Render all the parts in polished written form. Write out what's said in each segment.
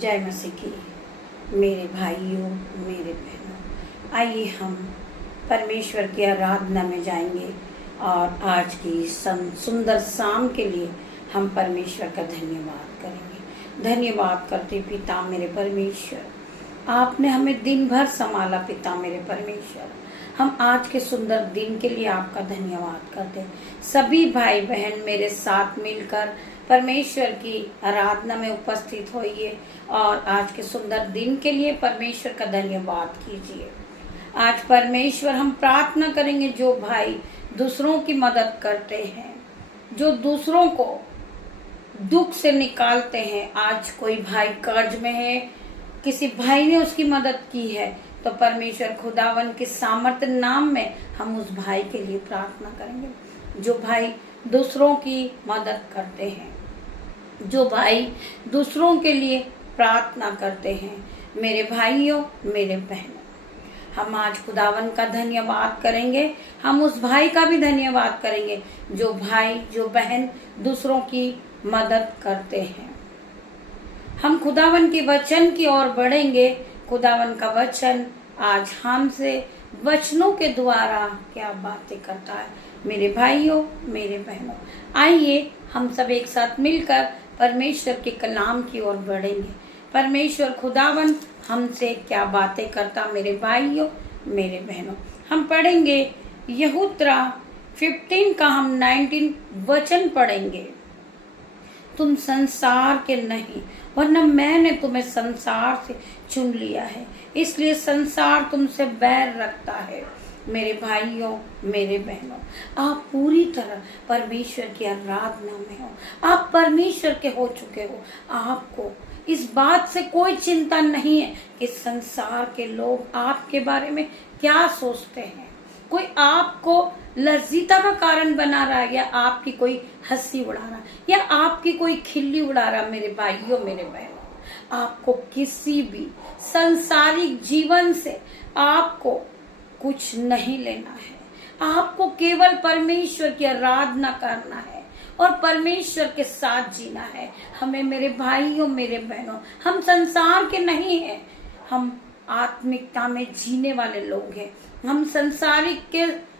जय मसीह की। मेरे भाइयों, मेरे बहनों, आइए हम परमेश्वर की आराधना में जाएंगे और आज की सुंदर शाम के लिए हम परमेश्वर का धन्यवाद करेंगे। धन्यवाद करते पिता मेरे परमेश्वर, आपने हमें दिन भर संभाला। पिता मेरे परमेश्वर, हम आज के सुंदर दिन के लिए आपका धन्यवाद करते। सभी भाई बहन मेरे साथ मिलकर परमेश्वर की आराधना में उपस्थित होइए और आज के सुंदर दिन के लिए परमेश्वर का धन्यवाद कीजिए। आज परमेश्वर हम प्रार्थना करेंगे, जो भाई दूसरों की मदद करते हैं, जो दूसरों को दुख से निकालते हैं। आज कोई भाई कर्ज में है, किसी भाई ने उसकी मदद की है, तो परमेश्वर खुदावन के सामर्थ्य नाम में हम उस भाई के लिए प्रार्थना करेंगे। जो भाई दूसरों की मदद करते हैं, जो भाई दूसरों के लिए प्रार्थना करते हैं, मेरे भाइयों, मेरे बहनों, हम आज खुदावन का धन्यवाद करेंगे। हम उस भाई का भी धन्यवाद करेंगे जो भाई, जो बहन दूसरों की मदद करते हैं। हम खुदावन के वचन की ओर बढ़ेंगे। खुदावन का वचन आज हमसे वचनों के द्वारा क्या बातें करता है। मेरे भाइयों, मेरे बहनों, आइए हम सब एक साथ मिलकर परमेश्वर के कलाम की ओर बढ़ेंगे। परमेश्वर खुदावन हमसे क्या बातें करता। मेरे भाइयों, मेरे बहनों, हम पढ़ेंगे यहूत्रा 15 का हम 19 वचन पढ़ेंगे। तुम संसार के नहीं, वरना मैंने तुम्हें संसार से चुन लिया है, इसलिए संसार तुमसे बैर रखता है। मेरे भाइयों, मेरे बहनों, आप पूरी तरह परमेश्वर की आराधना में हो। आप परमेश्वर के हो चुके हो। आपको इस बात से कोई चिंता नहीं है कि संसार के लोग आपके बारे में क्या सोचते हैं। कोई आपको लज्जिता का कारण बना रहा है, या आपकी कोई हंसी उड़ा रहा, या आपकी कोई खिल्ली उड़ा रहा। मेरे भाइयों, मेरे बहनों, आपको किसी भी सांसारिक जीवन से आपको कुछ नहीं लेना है। आपको केवल परमेश्वर की आराधना करना है और परमेश्वर के साथ जीना है। हमें, मेरे भाइयों, मेरे बहनों, हम संसार के नहीं हैं। हम आत्मिकता में जीने वाले लोग हैं। हम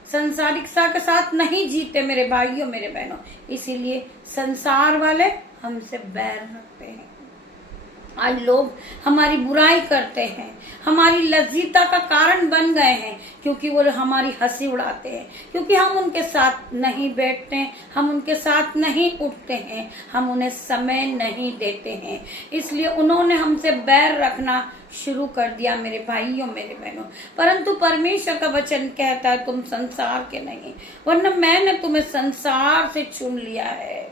संसारिकता के साथ नहीं जीते। मेरे भाइयों, मेरे बहनों, इसीलिए संसार वाले हमसे बैर रखते हैं। आज लोग हमारी बुराई करते हैं, हमारी लज्जिता का कारण बन गए हैं, क्योंकि वो हमारी हंसी उड़ाते हैं, क्योंकि हम उनके साथ नहीं बैठते हैं, हम उनके साथ नहीं उठते हैं, हम उन्हें समय नहीं देते हैं। इसलिए उन्होंने हमसे बैर रखना शुरू कर दिया। मेरे भाइयों, मेरे बहनों, परंतु परमेश्वर का वचन कहता है, तुम संसार के नहीं, वरना मैंने तुम्हें संसार से चुन लिया है,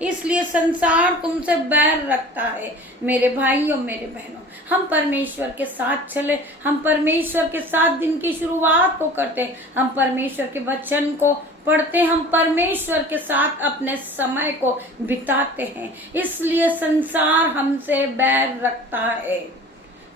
इसलिए संसार तुमसे बैर रखता है। मेरे भाइयों, मेरे बहनों, हम परमेश्वर के साथ चले, हम परमेश्वर के साथ दिन की शुरुआत को करते, हम परमेश्वर के वचन को पढ़ते, हम परमेश्वर के साथ अपने समय को बिताते हैं। इसलिए संसार हमसे बैर रखता है।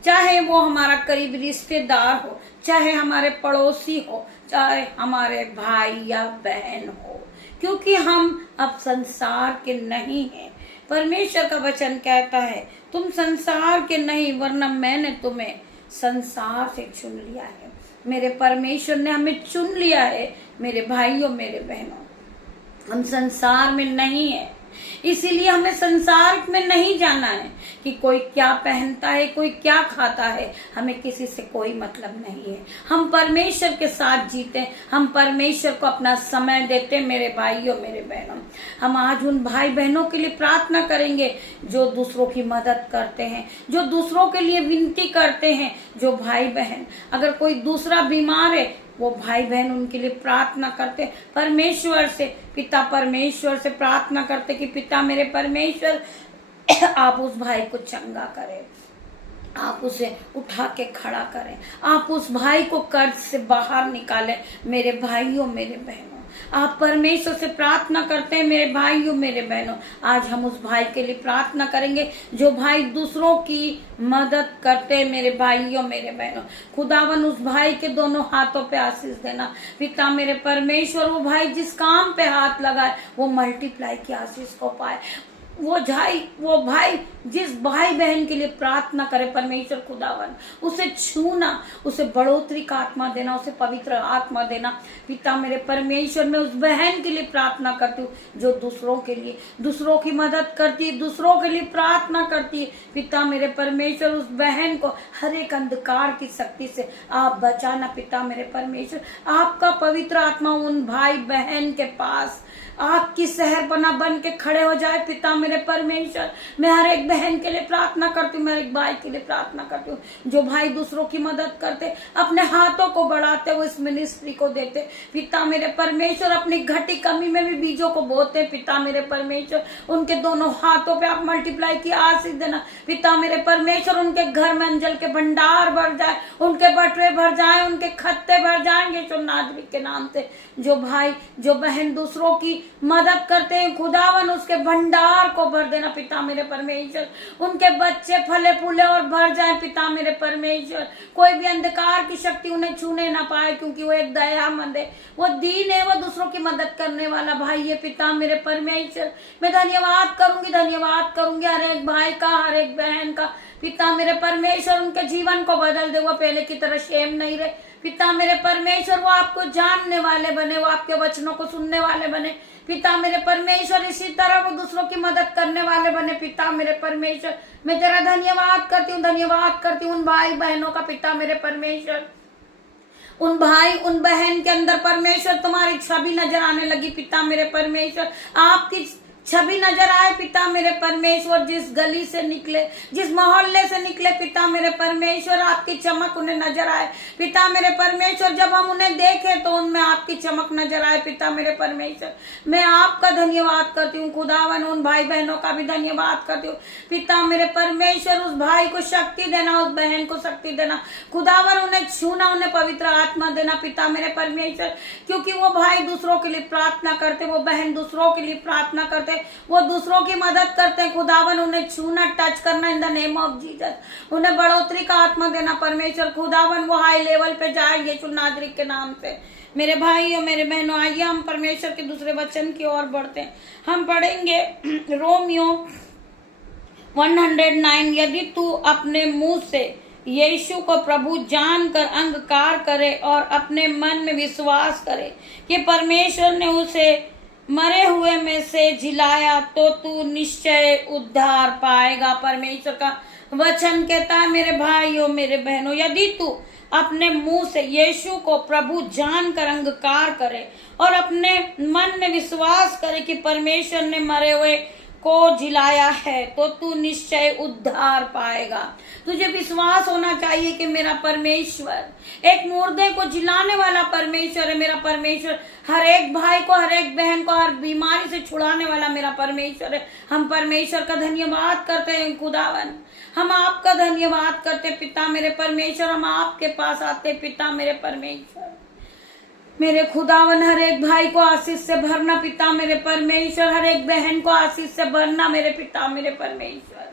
चाहे वो हमारा करीबी रिश्तेदार हो, चाहे हमारे पड़ोसी हो, चाहे हमारे भाई या बहन हो, क्योंकि हम अब संसार के नहीं हैं। परमेश्वर का वचन कहता है, तुम संसार के नहीं, वरना मैंने तुम्हें संसार से चुन लिया है। मेरे परमेश्वर ने हमें चुन लिया है। मेरे भाइयों, मेरे बहनों, हम संसार में नहीं है, इसीलिए हमें संसार में नहीं जाना है कि कोई क्या पहनता है, कोई क्या खाता है। हमें किसी से कोई मतलब नहीं है। हम परमेश्वर के साथ जीते, हम परमेश्वर को अपना समय देते। मेरे भाइयों, मेरे बहनों, हम आज उन भाई बहनों के लिए प्रार्थना करेंगे जो दूसरों की मदद करते हैं, जो दूसरों के लिए विनती करते हैं। जो भाई बहन, अगर कोई दूसरा बीमार है, वो भाई बहन उनके लिए प्रार्थना करते, परमेश्वर से, पिता परमेश्वर से प्रार्थना करते कि पिता मेरे परमेश्वर, आप उस भाई को चंगा करें, आप उसे उठा के खड़ा करें, आप उस भाई को कर्ज से बाहर निकालें। मेरे भाइयों, मेरे बहनों, आप परमेश्वर से प्रार्थना करते हैं। मेरे भाइयों, मेरे बहनों, आज हम उस भाई के लिए प्रार्थना करेंगे जो भाई दूसरों की मदद करते हैं। मेरे भाइयों, मेरे बहनों, खुदावन उस भाई के दोनों हाथों पे आशीष देना। पिता मेरे परमेश्वर, वो भाई जिस काम पे हाथ लगाए वो मल्टीप्लाई की आशीष को पाए। वो भाई जिस भाई बहन के लिए प्रार्थना करे परमेश्वर खुदावन, उसे छूना, उसे बढ़ोतरी का आत्मा देना, उसे पवित्र आत्मा देना। पिता मेरे परमेश्वर, मैं उस बहन के लिए प्रार्थना करती हूँ जो दूसरों के लिए, दूसरों की मदद करती है, दूसरों के लिए प्रार्थना करती है। पिता मेरे परमेश्वर, उस बहन को हर एक अंधकार की शक्ति से आप बचाना। पिता मेरे परमेश्वर, आपका पवित्र आत्मा उन भाई बहन के पास आग की शहरपना बन के खड़े हो जाए। पिता मेरे परमेश्वर, मैं हर एक बहन के लिए प्रार्थना करती हूँ, मैं हर एक भाई के लिए प्रार्थना करती हूँ जो भाई दूसरों की मदद करते, अपने हाथों को बढ़ाते हुए इस मिनिस्ट्री को देते। पिता मेरे परमेश्वर, अपनी घटी कमी में भी बीजों को बोते। पिता मेरे परमेश्वर, उनके दोनों हाथों पे आप मल्टीप्लाई की आशीष देना। पिता मेरे परमेश्वर, उनके घर में अंजल के भंडार भर जाए, उनके बटवे भर जाए, उनके खत्ते भर जाएंगे यीशु नाज़री के नाम से। जो भाई जो बहन दूसरों की मदद करते हैं खुदावन, उसके भंडार को भर देना। पिता मेरे परमेश्वर, उनके बच्चे फले फूले और भर जाए। पिता मेरे परमेश्वर, कोई भी अंधकार की शक्ति उन्हें छूने ना पाए, क्योंकि वो एक दयामंद है, वो दीन है, वो दूसरों की मदद करने वाला भाई है। पिता मेरे परमेश्वर, मैं धन्यवाद करूंगी हर एक भाई का, हर एक बहन का। पिता मेरे परमेश्वर, उनके जीवन को बदल दे, वो पहले की तरह शेम नहीं रहे। पिता मेरे परमेश्वर, वो आपको जानने वाले बने, वो आपके वचनों को सुनने वाले बने। पिता मेरे परमेश्वर, इसी तरह वो दूसरों की मदद करने वाले बने। पिता मेरे परमेश्वर, मैं तेरा धन्यवाद करती हूँ उन भाई बहनों का। पिता मेरे परमेश्वर, उन भाई उन बहन के अंदर परमेश्वर तुम्हारी छवि नजर आने लगी। पिता मेरे परमेश्वर, आपकी छवि नजर आए। पिता मेरे परमेश्वर, जिस गली से निकले, जिस मोहल्ले से निकले, पिता मेरे परमेश्वर, आपकी चमक उन्हें नजर आए। पिता मेरे परमेश्वर, जब हम उन्हें देखें तो उनमें आपकी चमक नजर आए। पिता मेरे परमेश्वर, मैं आपका धन्यवाद करती हूँ खुदावन, उन भाई बहनों का भी धन्यवाद करती हूँ। पिता मेरे परमेश्वर, उस भाई को शक्ति देना, उस बहन को शक्ति देना खुदावन, उन्हें छूना, उन्हें पवित्र आत्मा देना। पिता मेरे परमेश्वर, क्योंकि वो भाई दूसरों के लिए प्रार्थना करते, वो बहन दूसरों के लिए प्रार्थना करते, वो दूसरों की मदद करते हैं खुदावन, उन्हें छूना, टच करना in the name of Jesus. उन्हें बढ़ोतरी का आत्मा देना परमेश्वर खुदावन, वो हाई लेवल पे जाए यीशु नाज़री के नाम से। मेरे भाइयों मेरे बहनों, आइए हम परमेश्वर के दूसरे वचन की ओर बढ़ते हैं। हम पढ़ेंगे रोमियो 109। यदि तू अपने मुंह से यीशु को प्रभु जानकर अंगीकार करे और अपने मन में विश्वास करे कि परमेश्वर ने उसे मरे हुए में से जिलाया, तो तू निश्चय उद्धार पाएगा। परमेश्वर का वचन कहता है मेरे भाइयों मेरे बहनों, यदि तू अपने मुंह से यीशु को प्रभु जानकर अंगीकार करे और अपने मन में विश्वास करे कि परमेश्वर ने मरे हुए को जिलाया है, तो तू निश्चय उद्धार पाएगा। तुझे विश्वास होना चाहिए कि मेरा परमेश्वर एक मुर्दे को जिलाने वाला परमेश्वर है। मेरा परमेश्वर हर एक भाई को, हर एक बहन को हर बीमारी से छुड़ाने वाला मेरा परमेश्वर है। हम परमेश्वर का धन्यवाद करते हैं खुदावन, हम आपका धन्यवाद करते पिता मेरे परमेश्वर। हम आपके पास आते पिता मेरे परमेश्वर, मेरे खुदावन, हर एक भाई को आशीष से भरना पिता मेरे परमेश्वर, हर एक बहन को आशीष से भरना मेरे पिता मेरे परमेश्वर।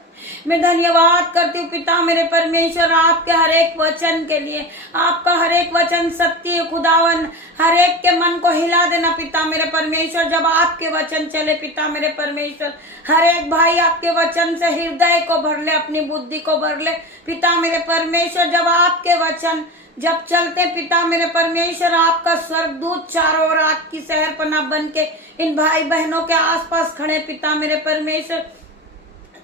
मैं धन्यवाद करती हूँ पिता मेरे परमेश्वर आपके हर एक वचन के लिए। आपका हर एक वचन सत्य है खुदावन, हर एक के मन को हिला देना पिता मेरे परमेश्वर। जब आपके वचन चले पिता मेरे परमेश्वर, हर एक भाई आपके वचन से हृदय को भर ले, अपनी बुद्धि को भर ले पिता मेरे परमेश्वर। जब आपके वचन जब चलते पिता मेरे परमेश्वर, आपका स्वर्गदूत चारों ओर आग की शहरपनाह बन के इन भाई बहनों के आसपास खड़े पिता मेरे परमेश्वर।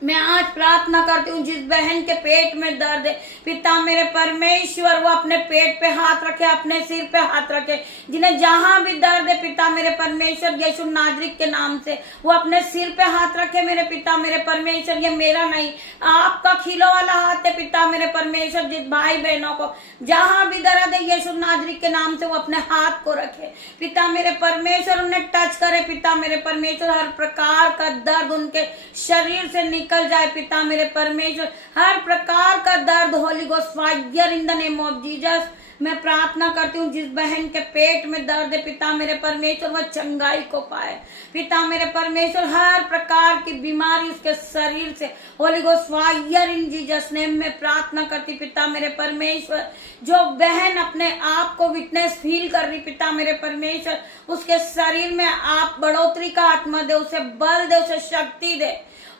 मैं आज प्रार्थना करती हूँ जिस बहन के पेट में दर्द है पिता मेरे परमेश्वर, वो अपने पेट पे हाथ रखे, अपने सिर पे हाथ रखे। जिन्हें जहां भी दर्द है पिता मेरे परमेश्वर, यीशु नाज़री के नाम से वो अपने सिर पे हाथ रखे मेरे पिता मेरे परमेश्वर। ये मेरा नहीं, आपका खिलो वाला हाथ है पिता मेरे परमेश्वर। जिस भाई बहनों को जहां भी दर्द है यीशु नाज़री के नाम से वो अपने हाथ को रखे पिता मेरे परमेश्वर, उन्हें टच करे पिता मेरे परमेश्वर। हर प्रकार का दर्द उनके शरीर से निकल जाए पिता मेरे परमेश्वर। हर प्रकार का दर्द Holi ghost fire in the name of Jesus. मैं प्रार्थना करती हूँ जिस बहन के पेट में दर्द है पिता मेरे परमेश्वर, वह चंगाई को पाए पिता मेरे परमेश्वर। हर प्रकार की बीमारी उसके शरीर से Holi ghost fire in Jesus name में प्रार्थना करती पिता मेरे परमेश्वर। जो बहन अपने आप को विटनेस फील कर रही पिता मेरे परमेश्वर, उसके शरीर में आप बढ़ोतरी का आत्मा दे, उसे बल दे, उसे शक्ति दे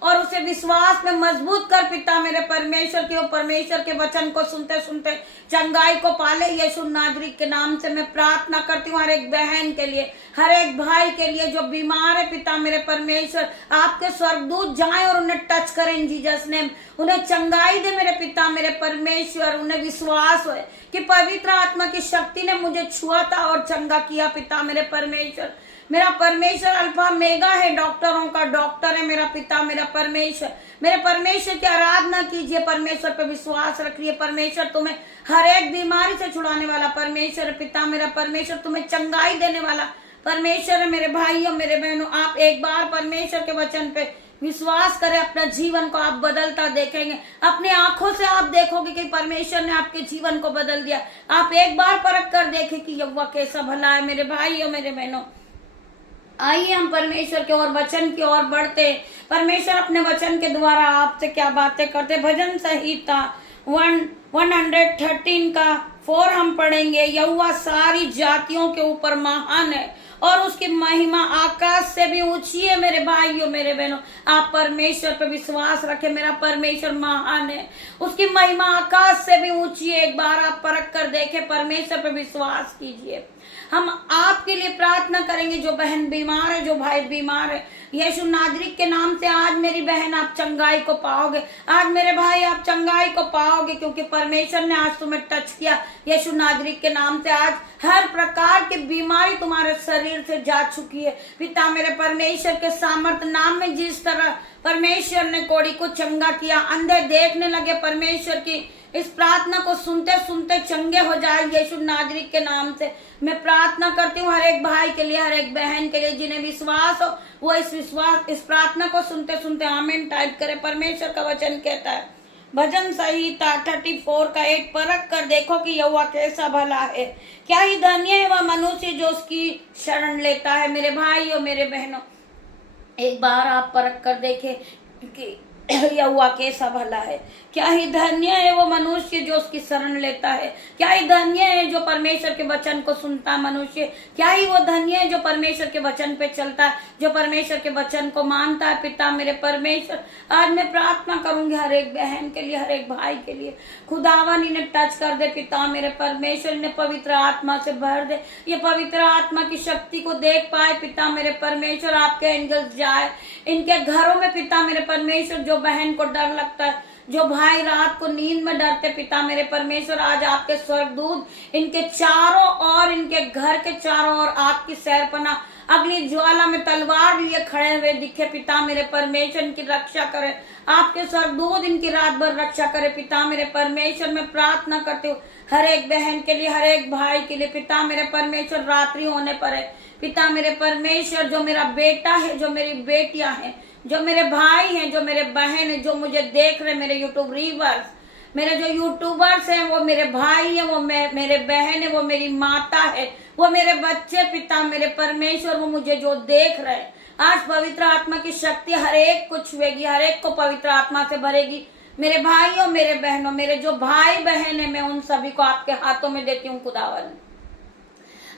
और उसे विश्वास में मजबूत कर पिता मेरे परमेश्वर की, और परमेश्वर के वचन को सुनते सुनते चंगाई को पाले। यीशु नाजरीत के नाम से मैं प्रार्थना करती हूँ हर एक बहन के लिए, हर एक भाई के लिए जो बीमार है पिता मेरे परमेश्वर, आपके स्वर्गदूत जाएं और उन्हें टच करें इन जीसस नेम। उन्हें चंगाई दे मेरे पिता मेरे परमेश्वर। उन्हें विश्वास हो कि पवित्र आत्मा की शक्ति ने मुझे छुआ था और चंगा किया पिता मेरे परमेश्वर। मेरा परमेश्वर अल्फा मेगा है, डॉक्टरों का डॉक्टर है मेरा पिता मेरा परमेश्वर। मेरे परमेश्वर की आराधना कीजिए, परमेश्वर पे विश्वास रखिए। परमेश्वर तुम्हें हर एक बीमारी से छुड़ाने वाला परमेश्वर पिता मेरा परमेश्वर, तुम्हें चंगाई देने वाला परमेश्वर है। मेरे भाइयों मेरे बहनों, आप एक बार परमेश्वर के वचन पे विश्वास करें, अपना जीवन को आप बदलता देखेंगे। अपनी आंखों से आप देखोगे कि परमेश्वर ने आपके जीवन को बदल दिया। आप एक बार परख कर देखें कि यहोवा कैसा भला है। मेरे भाइयों मेरे बहनों, आइए हम परमेश्वर के और वचन की ओर बढ़ते। परमेश्वर अपने वचन के द्वारा आपसे क्या बातें करते। भजन संहिता 113 का 4 हम पढ़ेंगे। यहोवा सारी जातियों के ऊपर महान है और उसकी महिमा आकाश से भी ऊंची है। मेरे भाइयों मेरे बहनों, आप परमेश्वर पे विश्वास रखें। मेरा परमेश्वर महान है, उसकी महिमा आकाश से भी ऊंची है। एक बार आप परख कर देखें, परमेश्वर पे विश्वास कीजिए। हम आपके लिए प्रार्थना करेंगे, जो बहन बीमार है, जो भाई बीमार है, यीशु नाजरीत के नाम से आज मेरी बहन आप चंगाई को पाओगे, आज मेरे भाई आप चंगाई को पाओगे, क्योंकि परमेश्वर ने आज तुम्हें टच किया। यीशु नाजरीत के नाम से आज हर प्रकार की बीमारी तुम्हारे शरीर से जा चुकी है पिता मेरे परमेश्वर के सामर्थ्य नाम में। जिस तरह परमेश्वर ने कोढ़ी को चंगा किया, अंधे देखने लगे, परमेश्वर की इस प्रार्थना को सुनते सुनते चंगे हो जाए यीशु नाजरीत के नाम से। मैं प्रार्थना करती हूँ हर एक भाई के लिए, हर एक बहन के लिए, जिन्हें विश्वास हो वो इस प्रार्थना को सुनते सुनते आमीन टाइप करे। परमेश्वर का वचन कहता है, भजन संहिता 34 का 1, परख कर देखो कि यहोवा कैसा भला है, क्या ही धन्य है वह मनुष्य जो उसकी शरण लेता है। मेरे भाइयों मेरे बहनों, एक बार आप परख कर देखें कि यहोवा कैसा भला है। क्या ही धन्य है वो मनुष्य जो उसकी शरण लेता है। क्या ही धन्य है जो परमेश्वर के वचन को सुनता मनुष्य। क्या ही वो धन्य है जो परमेश्वर के वचन पे चलता है, जो परमेश्वर के वचन को मानता है पिता मेरे परमेश्वर। आज मैं प्रार्थना करूंगी हर एक बहन के लिए, हर एक भाई के लिए। खुदावन इन्हें टच कर दे पिता मेरे परमेश्वर, इन्हें पवित्र आत्मा से भर दे। ये पवित्र आत्मा की शक्ति को देख पाए पिता मेरे परमेश्वर। आपके एंजल्स जाए इनके घरों में पिता मेरे परमेश्वर। जो बहन को डर लगता है, जो भाई रात को नींद में डरते पिता मेरे परमेश्वर, आज आपके स्वर्गदूत इनके चारों ओर, इनके घर के चारों ओर आग की सैरपना अग्नि ज्वाला में तलवार लिए खड़े हुए दिखे पिता मेरे परमेश्वर। इनकी रक्षा करे आपके स्वर्गदूत, इनकी रात भर रक्षा करे पिता मेरे परमेश्वर। मैं प्रार्थना करती हूँ हर एक बहन के लिए, हर एक भाई के लिए पिता मेरे परमेश्वर। रात्रि होने पर है पिता मेरे परमेश्वर, जो मेरा बेटा है, जो मेरी बेटियां हैं, जो मेरे भाई हैं, जो मेरे बहन हैं, जो मुझे देख रहे, मेरे यूट्यूब रीवर्स, मेरे जो यूट्यूबर्स हैं, वो मेरे भाई हैं, वो मेरे बहन है, वो मेरी माता है, वो मेरे बच्चे पिता मेरे परमेश्वर, वो मुझे जो देख रहे हैं। आज पवित्र आत्मा की शक्ति हर एक को छुएगी, हर एक को पवित्र आत्मा से भरेगी। मेरे भाइयों मेरे बहनों, मेरे जो भाई बहन है, मैं उन सभी को आपके हाथों में देती हूँ खुदावन।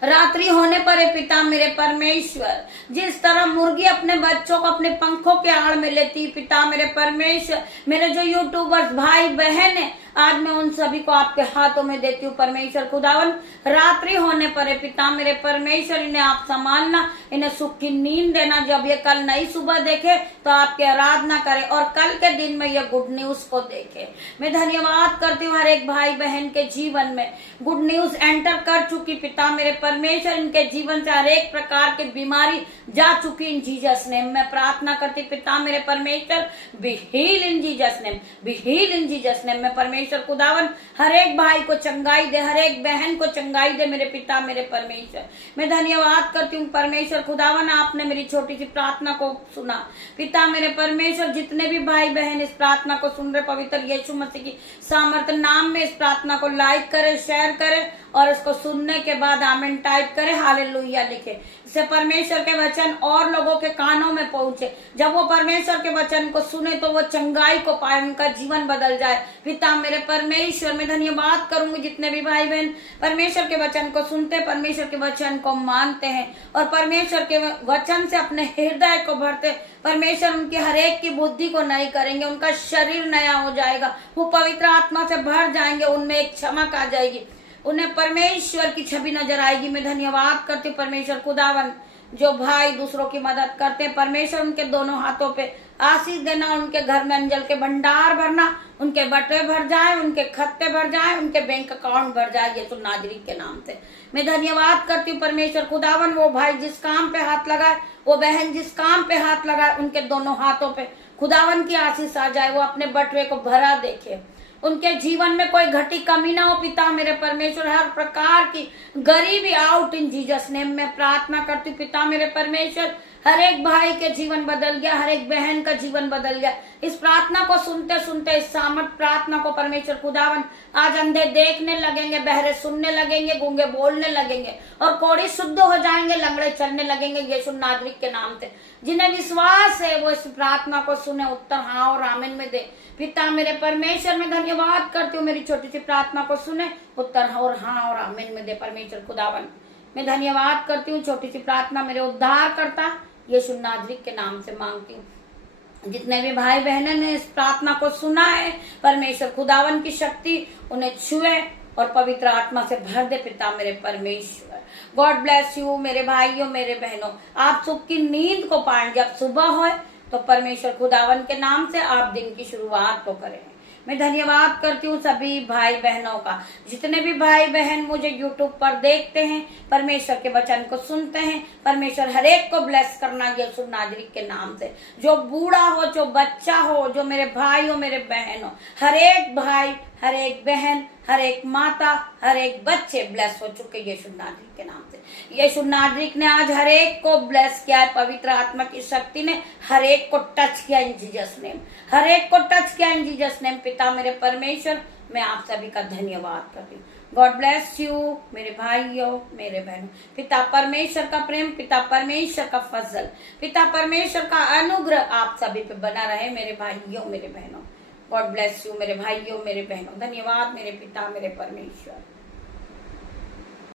रात्रि होने पर है पिता मेरे परमेश्वर, जिस तरह मुर्गी अपने बच्चों को अपने पंखों के आड़ में लेती पिता मेरे परमेश्वर, मेरे जो यूट्यूबर्स भाई बहन है, आज मैं उन सभी को आपके हाथों में देती हूँ परमेश्वर खुदावन। रात्रि होने पर है पिता मेरे परमेश्वर, इन्हें आप संभालना, इन्हें सुख की नींद देना। जब ये कल नई सुबह देखे तो आपकी आराधना करे और कल के दिन में ये गुड न्यूज को देखे। मैं धन्यवाद करती हूँ हर एक भाई बहन के जीवन में गुड न्यूज एंटर कर चुकी पिता मेरे परमेश्वर। इनके जीवन से हर एक प्रकार की बीमारी जा चुकी इन जीसस नेम। मैं प्रार्थना करती पिता मेरे परमेश्वर, be heal in Jesus name, be heal in Jesus name. मैं परमेश्वर खुदावन हर एक भाई को चंगाई दे, हर एक बहन को चंगाई दे मेरे पिता मेरे परमेश्वर। मैं धन्यवाद करती हूँ परमेश्वर खुदावन, आपने मेरी छोटी सी प्रार्थना को सुना पिता मेरे परमेश्वर। जितने भी भाई बहन इस प्रार्थना को सुन रहे, पवित्र यीशु मसीह की सामर्थ्य नाम में इस प्रार्थना को लाइक करे, शेयर करे और इसको सुनने के बाद आमीन टाइप करे, हालेलुया लिखे। इससे परमेश्वर के वचन और लोगों के कानों में पहुंचे। जब वो परमेश्वर के वचन को सुने तो वो चंगाई को पाए, उनका जीवन बदल जाए पिता मेरे मेरे परमेश्वर, मैं धन्यवाद करूंगी जितने भी भाई बहन परमेश्वर के वचन को सुनते, परमेश्वर के वचन को मानते हैं और परमेश्वर के वचन से अपने हृदय को भरते। परमेश्वर उनकी हर एक की बुद्धि को नई करेंगे, उनका शरीर नया हो जाएगा, वो पवित्र आत्मा से भर जाएंगे, उनमें एक चमक आ जाएगी, उन्हें परमेश्वर की छवि नजर आएगी। मैं धन्यवाद करती हूँ परमेश्वर खुदावन, जो भाई दूसरों की मदद करते हैं, परमेश्वर उनके दोनों हाथों पे आशीष देना, उनके घर में अंजल के भंडार भरना, उनके बटवे भर जाए, उनके खत्ते भर जाए, उनके बैंक अकाउंट भर जाए, यीशु नाजरीन के नाम से। मैं धन्यवाद करती हूँ परमेश्वर खुदावन, वो भाई जिस काम पे हाथ लगाए, वो बहन जिस काम पे हाथ लगाए, उनके दोनों हाथों पे खुदावन की आशीष आ जाए, वो अपने बटवे को भरा देखे, उनके जीवन में कोई घटी कमी ना हो। पिता मेरे परमेश्वर, हर प्रकार की गरीबी आउट इन जीसस नेम में प्रार्थना करती हूँ। पिता मेरे परमेश्वर, हर एक भाई के जीवन बदल गया, हर एक बहन का जीवन बदल गया। इस प्रार्थना को सुनते सुनते, इस सामर्थ प्रार्थना को परमेश्वर खुदावन, आज अंधे देखने लगेंगे, बहरे सुनने लगेंगे, गूंगे बोलने लगेंगे और कोढ़ी शुद्ध हो जाएंगे, लंगड़े चलने लगेंगे, यीशु नाजरीन के नाम से। जिन्हें विश्वास है वो इस प्रार्थना को सुने, उत्तर हाँ और आमीन में दे। पिता मेरे परमेश्वर, मैं धन्यवाद करती हूँ, मेरी छोटी सी प्रार्थना को सुने, उत्तर और हाँ और आमीन में दे। परमेश्वर खुदावन, मैं धन्यवाद करती हूँ, छोटी सी प्रार्थना मेरे उद्धार करता यीशु नाजरीन के नाम से मांगती हूँ। जितने भी भाई बहनों ने इस प्रार्थना को सुना है, परमेश्वर खुदावन की शक्ति उन्हें छुए और पवित्र आत्मा से भर दे। पिता मेरे परमेश्वर, गॉड ब्लेस यू मेरे भाइयों, मेरे बहनों। आप सुख की नींद को पाएं, जब सुबह हो तो परमेश्वर खुदावन के नाम से आप दिन की शुरुआत को करें। मैं धन्यवाद करती हूँ सभी भाई बहनों का, जितने भी भाई बहन मुझे YouTube पर देखते हैं, परमेश्वर के वचन को सुनते हैं। परमेश्वर हर एक को ब्लेस करना यीशु नाजरीन के नाम से। जो बूढ़ा हो, जो बच्चा हो, जो मेरे भाई हो, मेरे बहन हो, हर एक भाई, हर एक बहन, हर एक माता, हर एक बच्चे ब्लेस हो चुके यीशु नाजरीन के नाम से। यीशु नाजरीन ने आज हर एक को ब्लेस किया है, पवित्र आत्मा की शक्ति ने हर एक को टच किया इन जीसस नेम, हर एक को टच किया इन जीसस नेम। पिता मेरे परमेश्वर, मैं आप सभी का धन्यवाद करती हूँ। गॉड ब्लेस यू मेरे भाइयों, मेरे बहनों। पिता परमेश्वर का प्रेम, पिता परमेश्वर का फजल, पिता परमेश्वर का अनुग्रह आप सभी पे बना रहे मेरे भाइयों, मेरे बहनों। गॉड ब्लेस यू मेरे भाइयों, मेरे बहनों। धन्यवाद मेरे पिता, मेरे परमेश्वर।